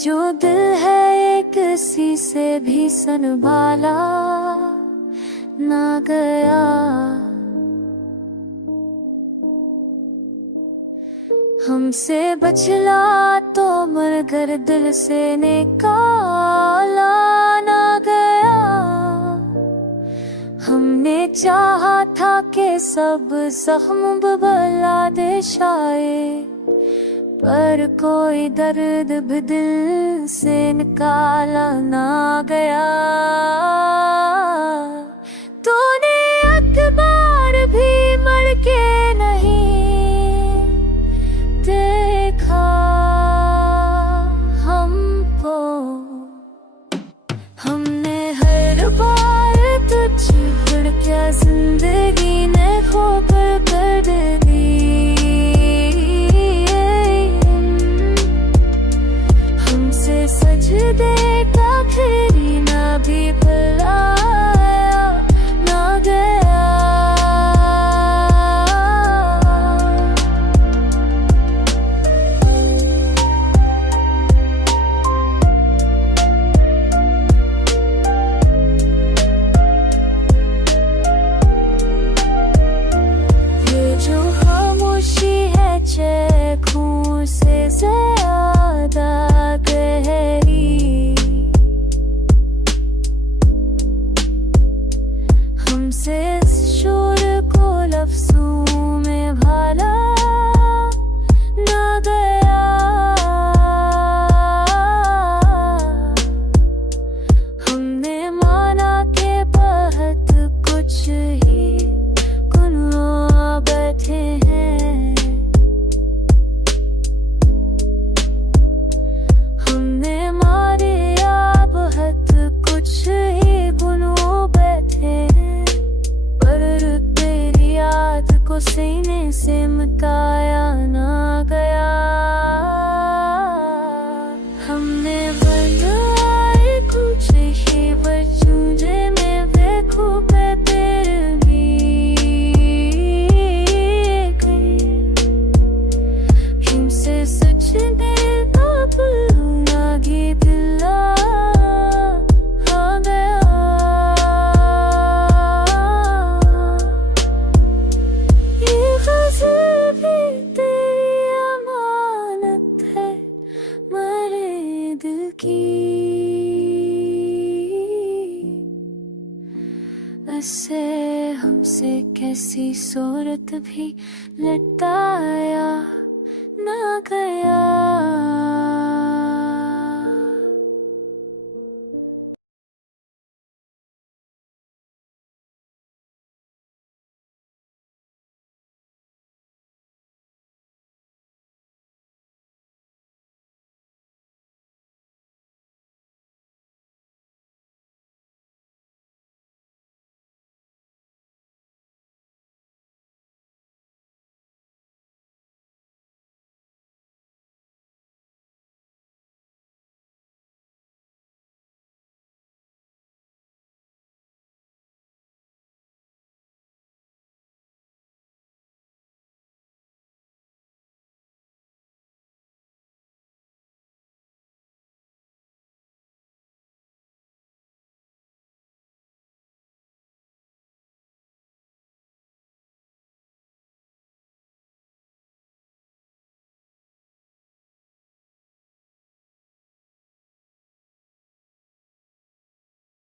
जो दिल है किसी से भी संभाला ना गया। हमसे बचला तो मगर दिल से निकाला ना गया। हमने चाहा था कि सब जख्म बबला दे शाये, पर कोई दर्द भी दिल से निकाला ना गया। तूने अखबार भी मर के नहीं देखा हमको। हमने हर बार तुझ पर क्या जिंदगी ने खोकर कर दी। हमसे सजदे का खैरी ना भी भुलाया ना गया। चेखों से ज़्यादा गहरी, हमसे इस शोर को लफ्ज़ों में भाला ना गया। हमने माना के बहुत कुछ ही गुनों बैठे हैं। कुछ ही बुनों बैठे हैं, पर तेरी याद को सीने से मिटाया ना गया। हमने बनाए कुछ ही बचूंजे में बेखूब तेरी हमसे सच ने ना भूलना गी दिला। ऐसे हमसे कैसी सूरत भी लटाया ना गया।